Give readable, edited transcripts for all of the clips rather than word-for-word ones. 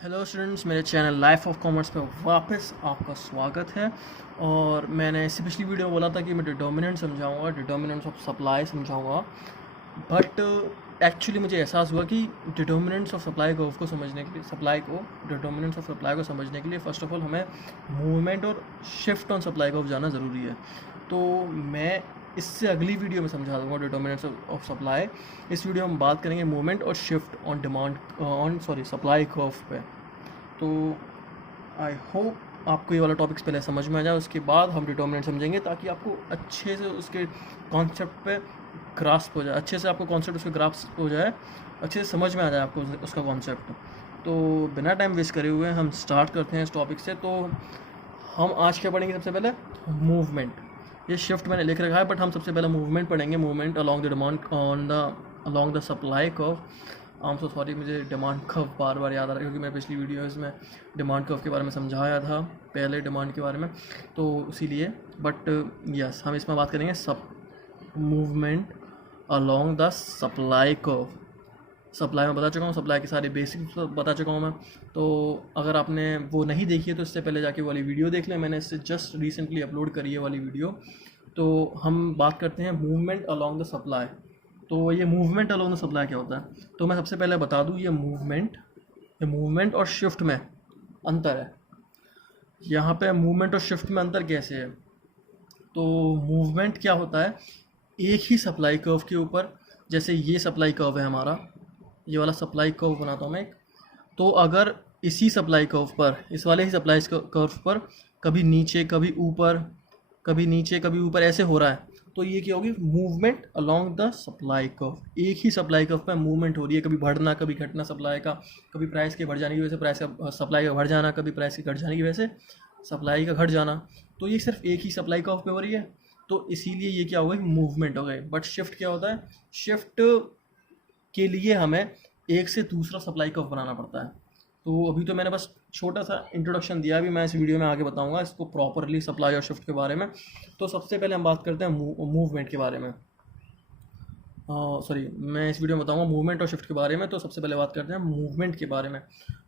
Hello students, मेरे channel life of commerce पे वापस आपका स्वागत है। और मैंने इससे पिछली वीडियो में बोला था कि मैं डिटर्मिनेंट समझाऊंगा, डिटर्मिनेंट्स ऑफ सप्लाई समझाऊंगा। बट एक्चुअली मुझे एहसास हुआ कि डिटर्मिनेंट्स ऑफ सप्लाई कर्व को समझने के लिए डिटर्मिनेंट्स ऑफ सप्लाई को समझने के लिए फ़र्स्ट ऑफ ऑल हमें मूवमेंट और शिफ्ट ऑन सप्लाई कर्व जाना ज़रूरी है। तो मैं इससे अगली वीडियो में समझा दूंगा डिटर्मिनेंट्स ऑफ सप्लाई। इस वीडियो में हम बात करेंगे मूवमेंट और शिफ्ट ऑन सप्लाई कर्व पे। तो आई होप आपको ये वाला टॉपिक्स पहले समझ में आ जाए, उसके बाद हम डिटर्मिनेंट समझेंगे ताकि आपको अच्छे से उसके कॉन्सेप्ट पे ग्रास्प हो जाए, अच्छे से आपको कॉन्सेप्ट उसके ग्रास्प हो जाए, अच्छे से समझ में आ जाए आपको उसका कॉन्सेप्ट। तो बिना टाइम वेस्ट करे हुए हम स्टार्ट करते हैं इस टॉपिक से। तो हम आज क्या पढ़ेंगे? सबसे पहले मूवमेंट। ये शिफ्ट मैंने लिख रखा है, बट हम सबसे पहले मूवमेंट पढ़ेंगे। Movement along the demand along the supply curve. I am so sorry, मुझे डिमांड कर्व बार बार याद आ रहा है क्योंकि मैं पिछली वीडियोस में डिमांड कर्व के बारे में समझाया था, पहले डिमांड के बारे में, तो इसीलिए। बट यस, हम इसमें बात करेंगे movement along the supply curve. Supply में बता चुका हूँ, सप्लाई के सारे बेसिक्स बता चुका हूँ मैं। तो अगर आपने वो नहीं देखी है तो इससे पहले जाके वाली वीडियो देख लें, मैंने इससे जस्ट रिसेंटली अपलोड करी है वाली वीडियो। तो हम बात करते हैं मूवमेंट अलॉन्ग द सप्लाई। तो ये मूवमेंट अलॉन्ग द सप्लाई क्या होता है? तो मैं सबसे पहले बता दूँ, ये मूवमेंट और शिफ्ट में अंतर है। यहाँ पे मूवमेंट और शिफ्ट में अंतर कैसे है? तो मूवमेंट क्या होता है, एक ही सप्लाई कर्व के ऊपर, जैसे ये सप्लाई कर्व है हमारा, ये वाला सप्लाई कर्व बनाता हूँ मैं एक। तो अगर इसी सप्लाई कर्व पर, इस वाले ही सप्लाई कर्व पर कभी नीचे कभी ऊपर, कभी नीचे कभी ऊपर ऐसे हो रहा है, तो ये क्या होगी? Movement along the supply curve. एक ही सप्लाई कर्व पर मूवमेंट हो रही है, कभी बढ़ना कभी घटना सप्लाई का, कभी प्राइस के बढ़ जाने की वजह से प्राइस का सप्लाई का बढ़ जाना, कभी प्राइस के घट जाने की वजह से सप्लाई का घट जाना। तो ये सिर्फ एक ही सप्लाई कर्व पे हो रही है, तो इसीलिए ये क्या हो गई? मूवमेंट हो गई। बट शिफ्ट क्या होता है? शिफ्ट के लिए हमें एक से दूसरा सप्लाई कर्व बनाना पड़ता है। तो अभी तो मैंने बस छोटा सा इंट्रोडक्शन दिया, अभी मैं इस वीडियो में आगे बताऊंगा इसको प्रॉपरली, सप्लाई और शिफ्ट के बारे में। तो सबसे पहले हम बात करते हैं मूवमेंट के बारे में। मैं इस वीडियो में बताऊंगा मूवमेंट और शिफ्ट के बारे में। तो सबसे पहले बात करते हैं मूवमेंट के बारे में।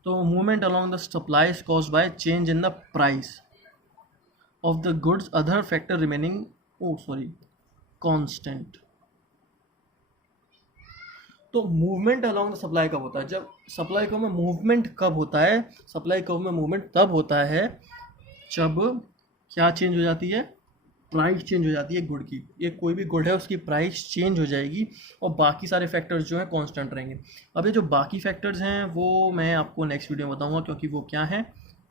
तो movement along the supply is caused by change in the price of the goods, other factor remaining constant. तो मूवमेंट अलॉन्ग द सप्लाई कब होता है? जब सप्लाई कर्व में मूवमेंट कब होता है? सप्लाई कर्व में मूवमेंट तब होता है जब क्या चेंज हो जाती है? प्राइस चेंज हो जाती है गुड की। ये कोई भी गुड है उसकी प्राइस चेंज हो जाएगी और बाकी सारे फैक्टर्स जो हैं कांस्टेंट रहेंगे। अब ये जो बाकी फैक्टर्स हैं वो मैं आपको नेक्स्ट वीडियो में बताऊंगा, क्योंकि वो क्या है?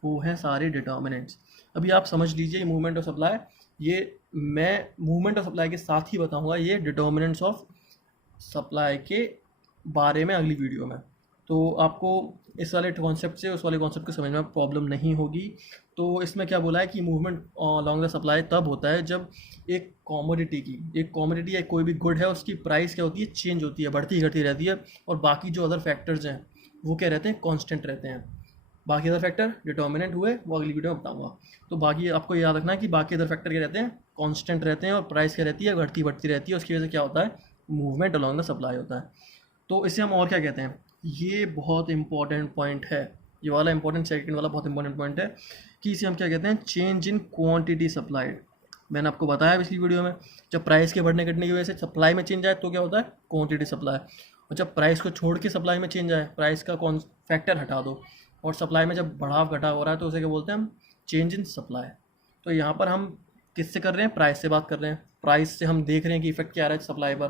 वो है सारे डिटर्मिनेंट्स। अभी आप समझ लीजिए मूवमेंट ऑफ सप्लाई, ये मैं मूवमेंट ऑफ सप्लाई के साथ ही बताऊंगा ये डिटर्मिनेंट्स ऑफ सप्लाई के बारे में अगली वीडियो में। तो आपको इस वाले कॉन्सेप्ट से उस वाले कॉन्सेप्ट को समझने में प्रॉब्लम नहीं होगी। तो इसमें क्या बोला है कि मूवमेंट अलॉन्ग द सप्लाई तब होता है जब एक कॉमोडिटी या कोई भी गुड है उसकी प्राइस क्या होती है? चेंज होती है, बढ़ती घटती रहती है, और बाकी जो अदर फैक्टर्स हैं वो क्या रहते हैं? कांस्टेंट रहते हैं। बाकी अदर फैक्टर डिटर्मिनेंट हुए, वो अगली वीडियो में बताऊंगा। तो बाकी आपको याद रखना है कि बाकी अदर फैक्टर क्या रहते हैं? कांस्टेंट रहते हैं, और प्राइस क्या रहती है? घटती बढ़ती रहती है। उसकी वजह से क्या होता है? मूवमेंट अलॉन्ग द सप्लाई होता है। तो इसे हम और क्या कहते हैं? ये बहुत इंपॉर्टेंट पॉइंट है, ये वाला इंपॉर्टेंट, सेकंड वाला बहुत इंपॉर्टेंट पॉइंट है कि इसे हम क्या कहते हैं? Change in quantity supplied. मैंने आपको बताया पिछली वीडियो में, जब प्राइस के बढ़ने घटने की वजह से सप्लाई में चेंज आए तो क्या होता है? Quantity supply. और जब प्राइस को छोड़ के सप्लाई में चेंज आए, प्राइस का कौन फैक्टर हटा दो और सप्लाई में जब बढ़ाव घटाव हो रहा है तो उसे क्या बोलते हैं हम? Change in supply. तो यहाँ पर हम किससे कर रहे हैं? प्राइस से बात कर रहे हैं। प्राइस से हम देख रहे हैं कि इफेक्ट क्या आ रहा है सप्लाई पर।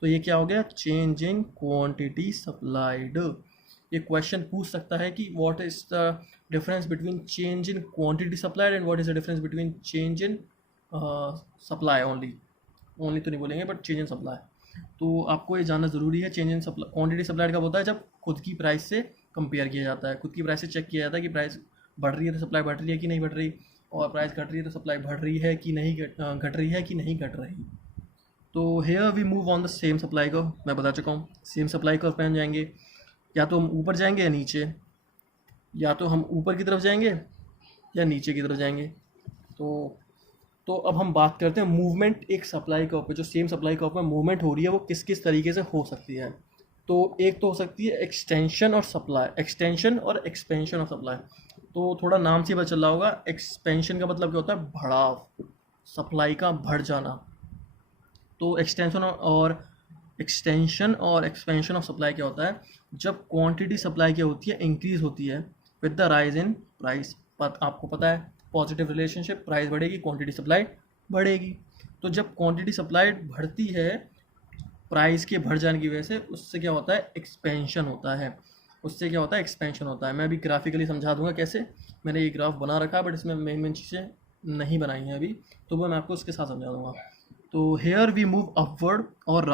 तो ये क्या हो गया? Change in quantity supplied. ये क्वेश्चन पूछ सकता है कि what is the difference between change in quantity supplied and what is the difference between change in supply only तो नहीं बोलेंगे, बट चेंज इन सप्लाई। तो आपको ये जानना ज़रूरी है। Change in supply quantity supplied कब होता है? जब खुद की प्राइस से कंपेयर किया जाता है, खुद की प्राइस से चेक किया जाता है कि प्राइस बढ़ रही है तो सप्लाई बढ़ रही है कि नहीं बढ़ रही, और प्राइस घट रही है तो सप्लाई बढ़ रही है कि नहीं, घट रही है कि नहीं घट रही। तो here we move on the same supply curve. मैं बता चुका हूँ सेम सप्लाई कर्व पे हम जाएंगे, या तो हम ऊपर जाएंगे या नीचे, या तो हम ऊपर की तरफ जाएंगे या नीचे की तरफ जाएंगे। तो अब हम बात करते हैं मूवमेंट एक सप्लाई कर्व पे, जो सेम सप्लाई कर्व पे मूवमेंट हो रही है वो किस किस तरीके से हो सकती है। तो एक तो हो सकती है एक्सटेंशन और सप्लाई, एक्सटेंशन और एक्सपेंशन ऑफ सप्लाई। तो थोड़ा नाम से पता चल रहा होगा, एक्सपेंशन का मतलब क्या होता है, बढ़ाव, सप्लाई का बढ़ जाना। तो एक्सटेंशन और एक्सपेंशन ऑफ सप्लाई क्या होता है, जब क्वांटिटी सप्लाई क्या होती है, इंक्रीज होती है with the rise in price. आपको पता है पॉजिटिव रिलेशनशिप, प्राइस बढ़ेगी क्वांटिटी सप्लाई बढ़ेगी। तो जब क्वांटिटी सप्लाई बढ़ती है प्राइस के बढ़ जाने की वजह से, उससे क्या होता है, एक्सपेंशन होता है। उससे क्या होता है, एक्सपेंशन होता है। मैं अभी ग्राफिकली समझा दूंगा कैसे। मैंने ये ग्राफ बना रखा है बट इसमें मेन मेन चीज़ें नहीं बनाई हैं अभी, तो वो मैं आपको इसके साथ समझा दूंगा। तो हेयर वी मूव अपवर्ड और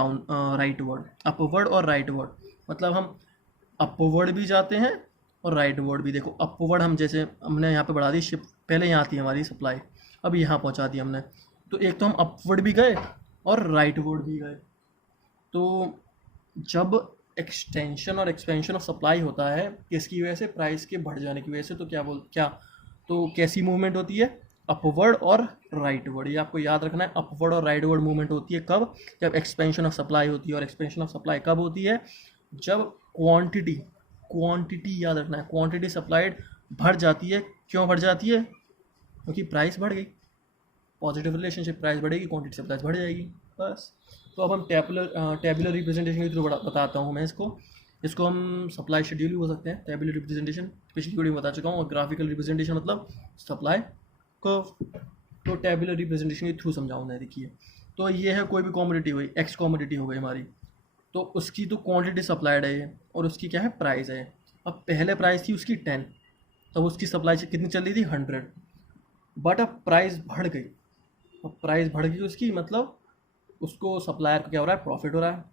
राइटवर्ड, अपवर्ड और राइटवर्ड, मतलब हम अपवर्ड भी जाते हैं और राइटवर्ड भी। देखो अपवर्ड हम जैसे हमने यहाँ पे बढ़ा दी शिप, पहले यहाँ थी हमारी सप्लाई, अब यहाँ पहुँचा दी हमने, तो एक तो हम अपवर्ड भी गए और राइटवर्ड भी गए। तो जब एक्सटेंशन और एक्सपेंशन ऑफ सप्लाई होता है किसकी वजह से, प्राइस के बढ़ जाने की वजह से, तो तो कैसी मूवमेंट होती है, अपवर्ड और राइटवर्ड। ये आपको याद रखना है, अपवर्ड और राइटवर्ड मूवमेंट होती है कब, जब एक्सपेंशन ऑफ सप्लाई होती है। और एक्सपेंशन ऑफ सप्लाई कब होती है, जब क्वांटिटी याद रखना है, क्वांटिटी सप्लाइड बढ़ जाती है। क्यों बढ़ जाती है, क्योंकि प्राइस बढ़ गई, पॉजिटिव रिलेशनशिप, प्राइस बढ़ेगी क्वांटिटी सप्लाई बढ़ जाएगी, बस। तो अब हम टेबुलर रिप्रेजेंटेशन के थ्रू बताता हूँ मैं इसको हम सप्लाई शेड्यूल भी हो सकते हैं। टेबुलर रिप्रेजेंटेशन पिछली वीडियो में बता चुका हूँ, और ग्राफिकल रिप्रेजेंटेशन मतलब सप्लाई कर्व। तो टेबुलर रिप्रेजेंटेशन के थ्रू समझाऊँ मैं, देखिए। तो ये है कोई भी कॉमोडिटी हुई, एक्स कॉमोडिटी हो गई हमारी, तो उसकी तो क्वांटिटी सप्लाइड है ये, और उसकी क्या है, प्राइस है। अब पहले प्राइस थी उसकी 10, तब उसकी सप्लाई कितनी चल रही थी, 100, बट अब प्राइस बढ़ गई। अब प्राइस बढ़ गई उसकी, मतलब उसको सप्लायर को क्या हो रहा है, प्रॉफिट हो रहा है।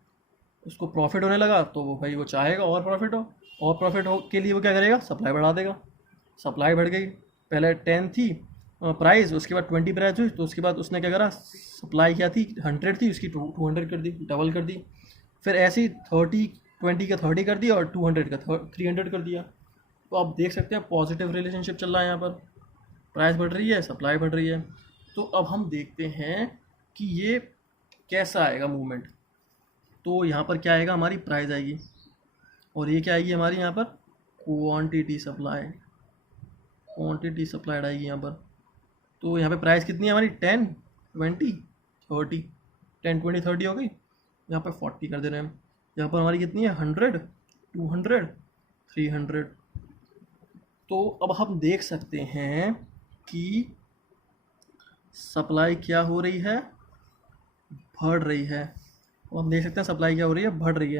उसको प्रॉफिट होने लगा तो वो भाई वो चाहेगा और प्रॉफिट हो, और प्रॉफिट हो के लिए वो क्या करेगा, सप्लाई बढ़ा देगा। सप्लाई बढ़ गई, पहले 10 थी प्राइस, उसके बाद 20 प्राइस हुई, तो उसके बाद उसने क्या करा, सप्लाई क्या थी, 100 थी, उसकी 200 कर दी, डबल कर दी। फिर ऐसे ही 20 का 30 कर दिया और 200 का 300 कर दिया। तो आप देख सकते हैं पॉजिटिव रिलेशनशिप चल रहा है यहाँ पर, प्राइस बढ़ रही है, सप्लाई बढ़ रही है। तो अब हम देखते हैं कि ये कैसा आएगा मूवमेंट। तो यहाँ पर क्या आएगा, हमारी प्राइस आएगी, और ये क्या आएगी हमारी यहाँ पर, क्वांटिटी सप्लाइड आएगी यहाँ पर। तो यहाँ पे प्राइस कितनी है हमारी, 10 20 30, 10 20 30 हो गई, यहाँ पे 40 कर दे रहे हैं हम। यहाँ पर हमारी कितनी है, 100 200 300। तो अब हम देख सकते हैं कि सप्लाई क्या हो रही है, बढ़ रही है। और हम देख सकते हैं सप्लाई क्या हो रही है, बढ़ रही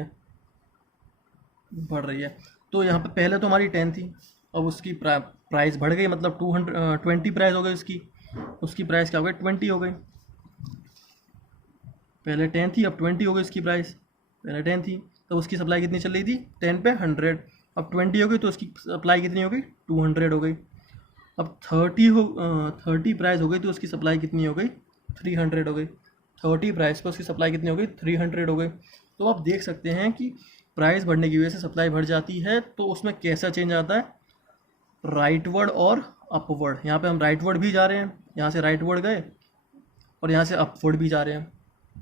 है। तो यहाँ पे पहले तो हमारी 10 थी, अब उसकी प्राइस बढ़ गई, मतलब 20 प्राइस हो गई उसकी प्राइस क्या हो गई, 20 हो गई। पहले 10 थी, अब 20 हो गई उसकी प्राइस। पहले 10 थी तो उसकी सप्लाई कितनी चल रही थी, 10 पे 100, अब 20 हो गई तो उसकी सप्लाई कितनी हो गई, 200 हो गई। अब 30 प्राइस हो गई तो उसकी सप्लाई कितनी हो गई, 300 हो गई। 30 प्राइस पर उसकी सप्लाई कितनी हो गई, 300 हो गई। तो आप देख सकते हैं कि प्राइस बढ़ने की वजह से सप्लाई बढ़ जाती है। तो उसमें कैसा चेंज आता है, राइटवर्ड और अपवर्ड। यहाँ पे हम राइटवर्ड भी जा रहे हैं, यहाँ से राइटवर्ड गए, और यहाँ से अपवर्ड भी जा रहे हैं।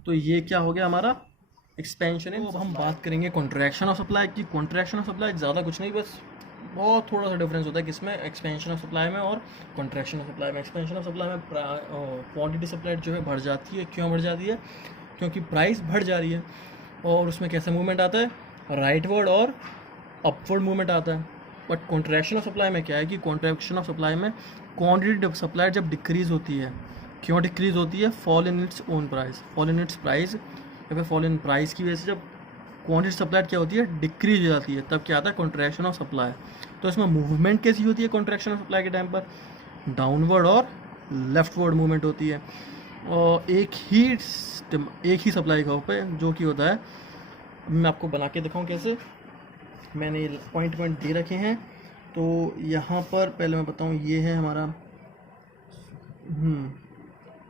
तो ये क्या हो गया हमारा, एक्सपेंशन है। तो अब हम बात करेंगे कॉन्ट्रैक्शन ऑफ सप्लाई की। कॉन्ट्रैक्शन ऑफ सप्लाई ज़्यादा कुछ नहीं, बस बहुत थोड़ा सा डिफरेंस होता है किसमें, एक्सपेंशन ऑफ सप्लाई में और कॉन्ट्रैक्शन ऑफ सप्लाई में। एक्सपेंशन ऑफ सप्लाई में क्वांटिटी सप्लाई जो है बढ़ जाती है। क्यों बढ़ जाती है, क्योंकि प्राइस बढ़ जा रही है। और उसमें कैसा मूवमेंट आता है, राइटवर्ड और अपवर्ड मूवमेंट आता है। बट कॉन्ट्रैक्शन ऑफ सप्लाई में क्या है कि कॉन्ट्रैक्शन ऑफ सप्लाई में क्वांटिटी सप्लाई जब डिक्रीज होती है, क्यों डिक्रीज होती है, fall in its own price, fall in its price, या फिर फॉल इन प्राइस की वजह से जब क्वांटिटी सप्लाई क्या होती है, डिक्रीज हो जाती है, तब क्या आता है, कॉन्ट्रैक्शन ऑफ सप्लाई। तो इसमें मूवमेंट कैसी होती है कॉन्ट्रैक्शन ऑफ सप्लाई के टाइम पर, डाउनवर्ड और लेफ्टवर्ड मूवमेंट होती है। और एक ही सप्लाई कर्व पे जो कि होता है, मैं आपको बना के दिखाऊँ कैसे, मैंने पॉइंट दे रखे हैं। तो यहाँ पर पहले मैं बताऊँ, ये है हमारा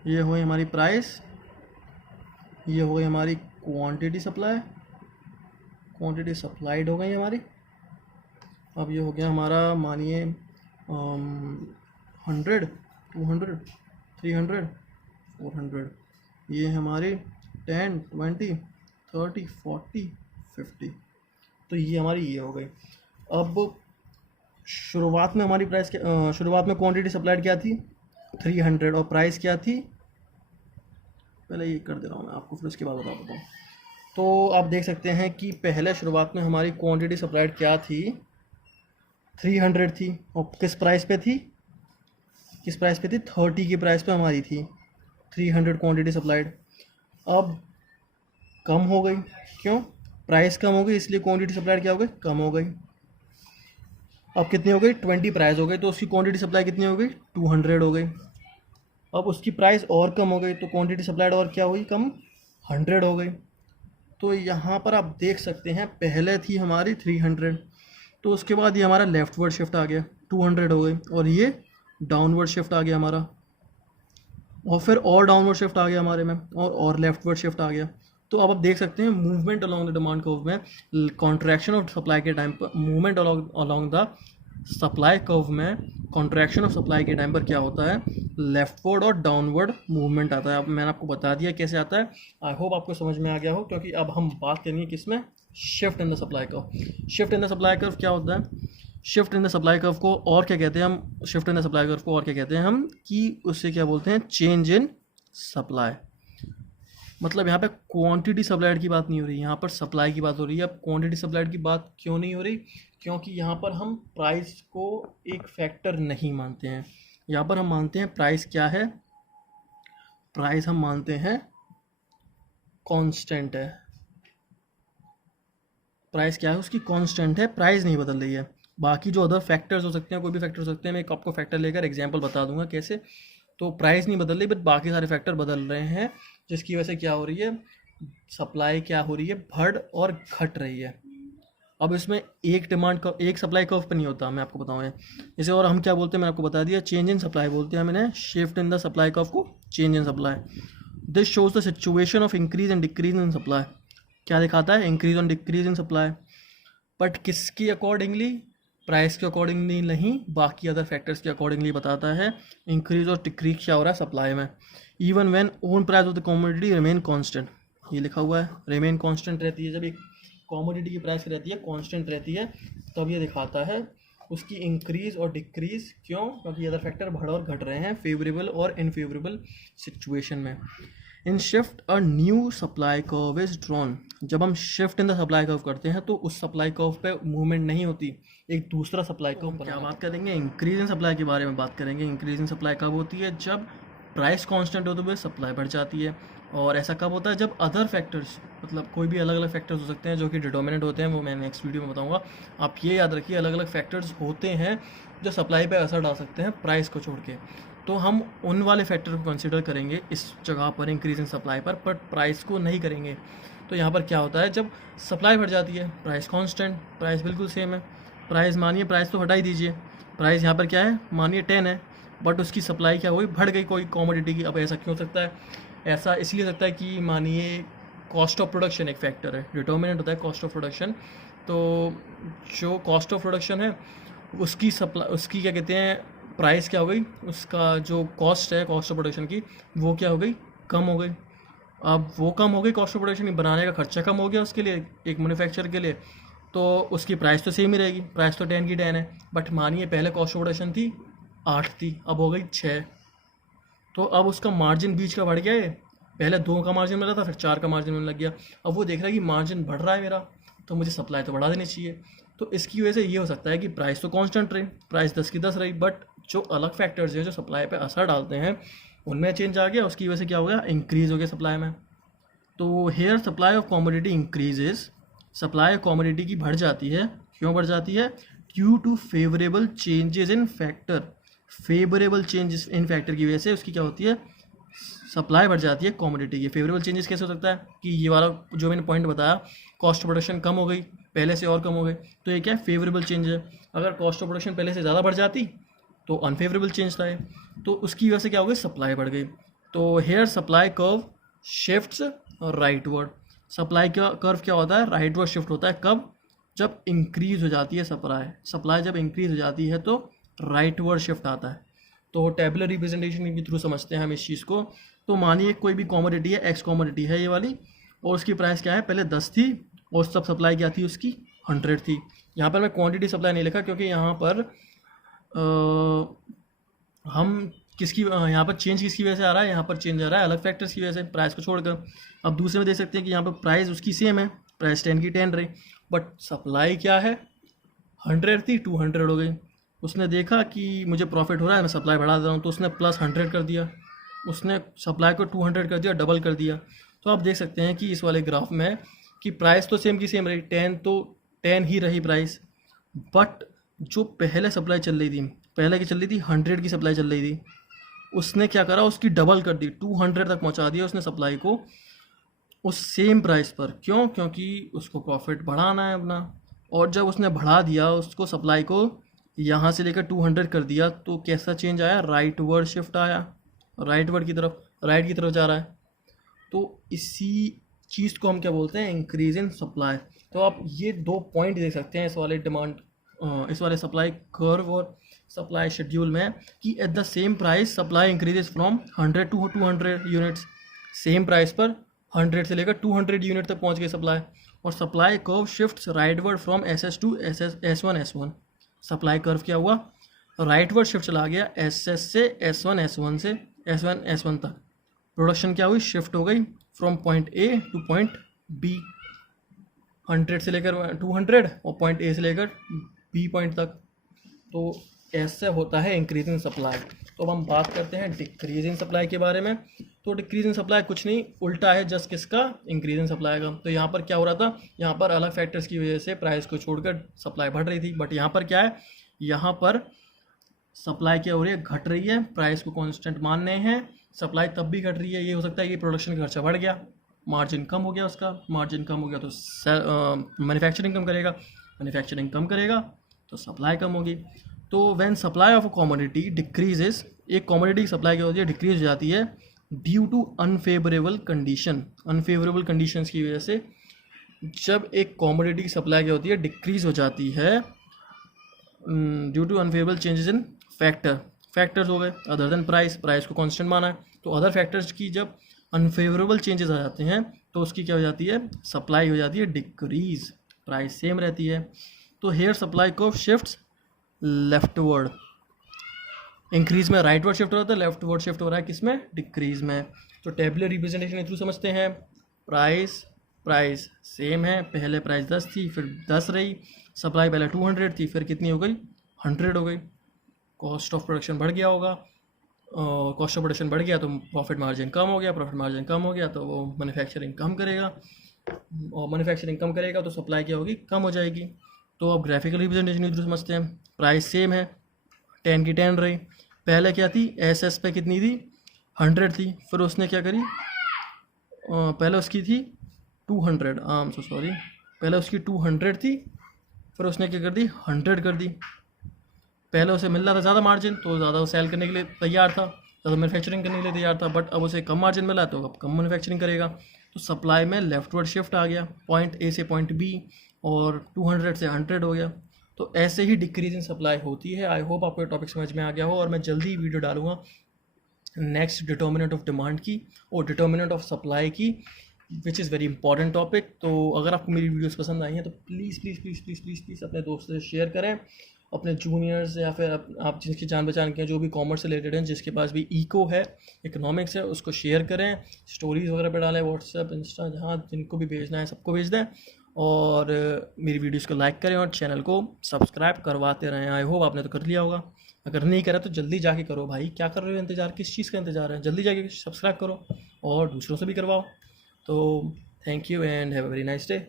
ये हो हमारी प्राइस, ये हो गई हमारी क्वांटिटी सप्लाइड हो गई हमारी। अब ये हो गया हमारा, मानिए 100 200 300 400, ये हमारी 10 20 30 40 50। तो ये हमारी ये हो गई। अब शुरुआत में हमारी प्राइस शुरुआत में क्वांटिटी सप्लाइड क्या थी 300 और प्राइस क्या थी, पहले ये कर दे रहा हूँ मैं आपको फिर उसके बाद बता देता हूँ। तो आप देख सकते हैं कि पहले शुरुआत में हमारी क्वांटिटी सप्लाइड क्या थी 300 थी और किस प्राइस पे थी 30 की प्राइस पे हमारी थी 300 क्वांटिटी सप्लाइड। अब कम हो गई, क्यों, प्राइस कम हो गई इसलिए क्वांटिटी सप्लाइड क्या हो गई, कम हो गई। अब कितनी हो गई 20 प्राइस हो गई तो उसकी क्वांटिटी सप्लाई कितनी हो गई 200 हो गई। अब उसकी प्राइस और कम हो गई तो क्वांटिटी सप्लाइड और क्या हुई, कम 100 हो गई। तो यहाँ पर आप देख सकते हैं पहले थी हमारी 300, तो उसके बाद ये हमारा लेफ्टवर्ड शिफ्ट आ गया 200 हो गई, और ये डाउनवर्ड शिफ्ट आ गया हमारा, और फिर और डाउनवर्ड शिफ्ट आ गया हमारे में, और लेफ्टवर्ड शिफ्ट आ गया। तो अब आप देख सकते हैं movement along the demand curve में कॉन्ट्रैक्शन ऑफ सप्लाई के टाइम पर, movement along the supply curve में कॉन्ट्रैक्शन ऑफ सप्लाई के टाइम पर क्या होता है, लेफ्टवर्ड और डाउनवर्ड मूवमेंट आता है। अब मैंने आपको बता दिया कैसे आता है, आई होप आपको समझ में आ गया हो, क्योंकि अब हम बात करेंगे किसमें, shift in the supply curve. Shift in the supply curve क्या होता है, shift in the supply curve को और क्या कहते हैं हम, shift in the supply curve को और क्या कहते हैं हम, कि उससे क्या बोलते हैं, चेंज इन सप्लाई। मतलब यहाँ पे क्वांटिटी सप्लाइड की बात नहीं हो रही, यहाँ पर सप्लाई की बात हो रही है। अब क्वांटिटी सप्लाइड की बात क्यों नहीं हो रही, क्योंकि यहाँ पर हम प्राइस को एक फैक्टर नहीं मानते हैं। यहाँ पर हम मानते हैं प्राइस क्या है, प्राइस हम मानते हैं कांस्टेंट है। प्राइस क्या है, उसकी कांस्टेंट है, प्राइस नहीं बदल रही है। बाकी जो अदर फैक्टर्स हो सकते हैं, कोई भी फैक्टर हो सकते हैं, मैं एक आपको फैक्टर लेकर एग्जांपल बता दूंगा कैसे। तो प्राइस नहीं बदल रही बट बाकी सारे फैक्टर बदल रहे हैं, जिसकी वजह से क्या हो रही है, सप्लाई क्या हो रही है, बढ़ और घट रही है। अब इसमें एक डिमांड का एक सप्लाई कर्व पर नहीं होता, मैं आपको बताऊँ इसे, और हम क्या बोलते हैं मैंने आपको बता दिया, चेंज इन सप्लाई बोलते हैं मैंने, shift in the supply curve को change in supply. This shows the situation of increase and decrease in supply. क्या दिखाता है, इंक्रीज और डिक्रीज इन सप्लाई, बट किसकी अकॉर्डिंगली, प्राइस के अकॉर्डिंगली नहीं, बाकी अदर फैक्टर्स के अकॉर्डिंगली बताता है इंक्रीज और डिक्रीज क्या हो रहा है सप्लाई में। Even when own price of the commodity remain constant, ये लिखा हुआ है रिमेन कांस्टेंट रहती है, जब एक कमोडिटी की प्राइस रहती है कांस्टेंट रहती है तब ये दिखाता है उसकी इंक्रीज और डिक्रीज। क्यों, क्योंकि अदर फैक्टर बढ़ और घट रहे हैं फेवरेबल और इनफेवरेबल सिचुएशन में। इन shift a new supply curve is drawn, जब हम shift in the supply curve करते हैं तो उस सप्लाई कर्व पे मूवमेंट नहीं होती, एक दूसरा सप्लाई कर्व। क्या बात करेंगे, इंक्रीज इन सप्लाई के बारे में बात करेंगे। इंक्रीज इन सप्लाई कब होती है, जब प्राइस कांस्टेंट होते हुए सप्लाई बढ़ जाती है। और ऐसा कब होता है, जब अदर फैक्टर्स, मतलब कोई भी अलग अलग फैक्टर्स हो सकते हैं जो कि डिटर्मिनेंट होते हैं, वो मैं नेक्स्ट वीडियो में बताऊंगा। आप ये याद रखिए, अलग अलग फैक्टर्स होते हैं जो सप्लाई पे असर डाल सकते हैं प्राइस को छोड़ के। तो हम उन वाले फैक्टर को कंसिडर करेंगे इस जगह पर, इंक्रीज इन सप्लाई पर, बट प्राइस को नहीं करेंगे। तो यहाँ पर क्या होता है, जब सप्लाई बढ़ जाती है, प्राइस कांस्टेंट, प्राइस बिल्कुल सेम है। प्राइस मानिए, प्राइस तो हटा ही दीजिए, प्राइस यहाँ पर क्या है, मानिए 10 है, बट उसकी सप्लाई क्या हुई, बढ़ गई कोई कमोडिटी की। अब ऐसा क्यों हो सकता है, ऐसा इसलिए सकता है कि मानिए कॉस्ट ऑफ प्रोडक्शन एक फैक्टर है, डिटर्मिनेंट होता है कॉस्ट ऑफ प्रोडक्शन। तो जो कॉस्ट ऑफ प्रोडक्शन है उसकी उसकी क्या कहते हैं, प्राइस क्या हो गई, उसका जो कॉस्ट है कॉस्ट ऑफ प्रोडक्शन की, वो क्या हो गई, कम हो गई। अब वो कम हो गई, कॉस्ट ऑफ प्रोडक्शन की, बनाने का खर्चा कम हो गया उसके लिए, एक मैन्युफैक्चर के लिए, तो उसकी प्राइस तो सेम ही रहेगी, प्राइस तो 10 की 10 है। बट मानिए पहले कॉस्ट ऑफ प्रोडक्शन थी 8 थी, अब हो गई 6, तो अब उसका मार्जिन बीच का बढ़ गया है, पहले 2 का मार्जिन मिला था, फिर 4 का मार्जिन मिलने लग गया। अब वो देख रहा है कि मार्जिन बढ़ रहा है मेरा, तो मुझे सप्लाई तो बढ़ा देनी चाहिए। तो इसकी वजह से ये हो सकता है कि प्राइस तो कांस्टेंट रही, प्राइस 10 की 10 रही, बट जो अलग फैक्टर्स हैं जो सप्लाई पे असर डालते हैं उनमें चेंज आ गया, उसकी वजह से क्या हो गया, इंक्रीज हो गया सप्लाई में। तो here supply of commodity increases, supply of commodity की बढ़ जाती है, क्यों बढ़ जाती है, due to favourable changes in factor, favourable changes in factor की वजह से उसकी क्या होती है, सप्लाई बढ़ जाती है कमोडिटी की। फेवरेबल चेंजेस कैसे हो सकता है कि ये वाला जो मैंने पॉइंट बताया, कॉस्ट ऑफ प्रोडक्शन कम हो गई, पहले से और कम हो गई, तो ये क्या है, फेवरेबल चेंज है। अगर कॉस्ट ऑफ प्रोडक्शन पहले से ज़्यादा बढ़ जाती तो अनफेवरेबल चेंज था, तो उसकी वजह से क्या हो गई, सप्लाई बढ़ गई। तो here supply curve shifts rightward, supply का कर्व क्या होता है, राइटवर्ड शिफ्ट होता है, कब, जब इंक्रीज हो जाती है सप्लाई, सप्लाई जब इंक्रीज हो जाती है तो राइटवर्ड शिफ्ट आता है। तो टेबुलर रिप्रेजेंटेशन के थ्रू समझते हैं हम इस चीज़ को। तो मानिए कोई भी कमोडिटी है, एक्स कमोडिटी है ये वाली, और उसकी प्राइस क्या है, पहले 10 थी और सब सप्लाई क्या थी उसकी 100 थी। यहाँ पर मैं क्वांटिटी सप्लाई नहीं लिखा क्योंकि यहाँ पर हम यहाँ पर चेंज किसकी वजह से आ रहा है, यहाँ पर चेंज आ रहा है अलग फैक्टर्स की वजह से, प्राइस को छोड़कर। अब दूसरे में देख सकते हैं कि यहाँ पर प्राइस उसकी सेम है, प्राइस 10 की 10 रही, बट सप्लाई क्या है, 100 थी 200 हो गई। उसने देखा कि मुझे प्रॉफिट हो रहा है, मैं सप्लाई बढ़ा दे रहा हूँ, तो उसने प्लस 100 कर दिया, उसने सप्लाई को 200 कर दिया, डबल कर दिया। तो आप देख सकते हैं कि इस वाले ग्राफ में कि प्राइस तो सेम की सेम रही, 10 तो 10 ही रही प्राइस, बट जो पहले सप्लाई चल रही थी, पहले की चल रही थी 100 की सप्लाई चल रही थी, उसने क्या करा, उसकी डबल कर दी, 200 तक पहुंचा दिया उसने सप्लाई को उस सेम प्राइस पर। क्यों? क्योंकि उसको प्रॉफिट बढ़ाना है अपना। और जब उसने बढ़ा दिया उसको सप्लाई को, यहाँ से लेकर 200 कर दिया, तो कैसा चेंज आया, राइट वर्ड शिफ्ट आया, राइट वर्ड की तरफ, राइट की तरफ जा रहा है। तो इसी चीज़ को हम क्या बोलते हैं, इंक्रीज इन सप्लाई। तो आप ये 2 पॉइंट देख सकते हैं इस वाले डिमांड, इस वाले सप्लाई कर्व और सप्लाई शेड्यूल में, कि at the same price supply increases from 100 to 200 units. Same price पर 100 से लेकर 200 यूनिट तक पहुंच गई सप्लाई, और supply curve shifts rightward from SS to S1 S1। Supply curve क्या हुआ, राइटवर्ड शिफ्ट चला गया SS से S1 से S1 तक। प्रोडक्शन क्या हुई, शिफ्ट हो गई from point A two point B, 100 से लेकर 200 और पॉइंट A से लेकर B पॉइंट तक। तो ऐसे होता है इंक्रीज इन सप्लाई। तो अब हम बात करते हैं डिक्रीज इन सप्लाई के बारे में। तो डिक्रीज इन सप्लाई कुछ नहीं, उल्टा है जस्ट किसका, इंक्रीज इन सप्लाई का। तो यहाँ पर क्या हो रहा था, यहाँ पर अलग फैक्टर्स की वजह से प्राइस को छोड़कर सप्लाई बढ़ रही थी, बट यहाँ पर क्या है, यहाँ पर सप्लाई क्या हो रही है, घट रही है, प्राइस को कांस्टेंट मानने हैं, सप्लाई तब भी घट रही है। ये हो सकता है कि प्रोडक्शन खर्चा बढ़ गया, मार्जिन कम हो गया, उसका मार्जिन कम हो गया तो मैन्युफैक्चरिंग कम करेगा, मैन्युफैक्चरिंग कम करेगा तो सप्लाई कम होगी। तो when supply of a commodity decreases, एक कमोडिटी की सप्लाई क्या होती है, डिक्रीज हो जाती है due to unfavourable condition, unfavourable conditions की वजह से। जब एक कमोडिटी की सप्लाई क्या होती है, डिक्रीज हो जाती है due to unfavourable changes in factors हो गए अदर देन प्राइस, प्राइस को कांस्टेंट माना है, तो अदर फैक्टर्स की जब अनफेवरेबल चेंजेस आ जाते हैं तो उसकी क्या हो जाती है, सप्लाई हो जाती है डिक्रीज, प्राइस सेम रहती है। तो हेयर सप्लाई को शिफ्ट्स लेफ्टवर्ड, इंक्रीज में राइटवर्ड शिफ्ट हो रहा था, लेफ्टवर्ड शिफ्ट हो रहा है किसमें, डिक्रीज में। तो टेबुलर रिप्रेजेंटेशन के थ्रू समझते हैं, प्राइस सेम है, पहले प्राइस 10 थी फिर 10 रही, सप्लाई पहले 200 थी फिर कितनी हो गई, 100 हो गई। कॉस्ट ऑफ प्रोडक्शन बढ़ गया होगा, कॉस्ट ऑफ प्रोडक्शन बढ़ गया तो प्रॉफिट मार्जिन कम हो गया, प्रॉफिट मार्जिन कम हो गया तो वो मैन्युफैक्चरिंग कम करेगा, और मैन्युफैक्चरिंग कम करेगा तो सप्लाई क्या होगी, कम हो जाएगी। तो अब ग्राफिकल रिप्रेजेंटेशन के थ्रू समझते हैं, प्राइस सेम है, 10 की 10 रही, पहले क्या थी, SS पे कितनी थी, 100 थी, फिर उसने क्या करी, पहले उसकी थी 200, पहले उसकी 200 थी, फिर उसने क्या कर दी, 100 कर दी। पहले उसे मिल रहा था ज़्यादा मार्जिन तो ज़्यादा सेल करने के लिए तैयार था, ज़्यादा मैन्युफैक्चरिंग करने के लिए तैयार था, बट अब उसे कम मार्जिन मिला तो अब कम मैन्युफैक्चरिंग करेगा। तो सप्लाई में लेफ्टवर्ड शिफ्ट आ गया, पॉइंट A से पॉइंट B, और 200 से 100 हो गया। तो ऐसे ही डिक्रीज इन सप्लाई होती है। आई होप आपको टॉपिक समझ में आ गया हो, और मैं जल्दी ही वीडियो डालूंगा नेक्स्ट डिटर्मिनेंट ऑफ डिमांड की और डिटर्मिनेंट ऑफ सप्लाई की, which is very important topic. तो अगर आपको मेरी वीडियोस पसंद आई हैं तो please please please please please please अपने दोस्तों से शेयर करें, अपने जूनियर्स या फिर आप जिसकी जान पहचान के हैं जो भी कॉमर्स से रिलेटेड हैं, जिसके पास भी इको है, इकोनॉमिक्स है, उसको शेयर करें, स्टोरीज़ वगैरह पर डालें, व्हाट्सएप, इंस्टा, जहाँ जिनको भी भेजना है सबको भेज दें, और मेरी वीडियोस को लाइक करें और चैनल को सब्सक्राइब करवाते रहें। आई होप आपने तो कर लिया होगा, अगर नहीं करा तो जल्दी जाके करो भाई, क्या कर रहे हो इंतज़ार, किस चीज़ का इंतज़ार है, जल्दी जाके सब्सक्राइब करो और दूसरों से भी करवाओ। तो thank you and have a very nice day.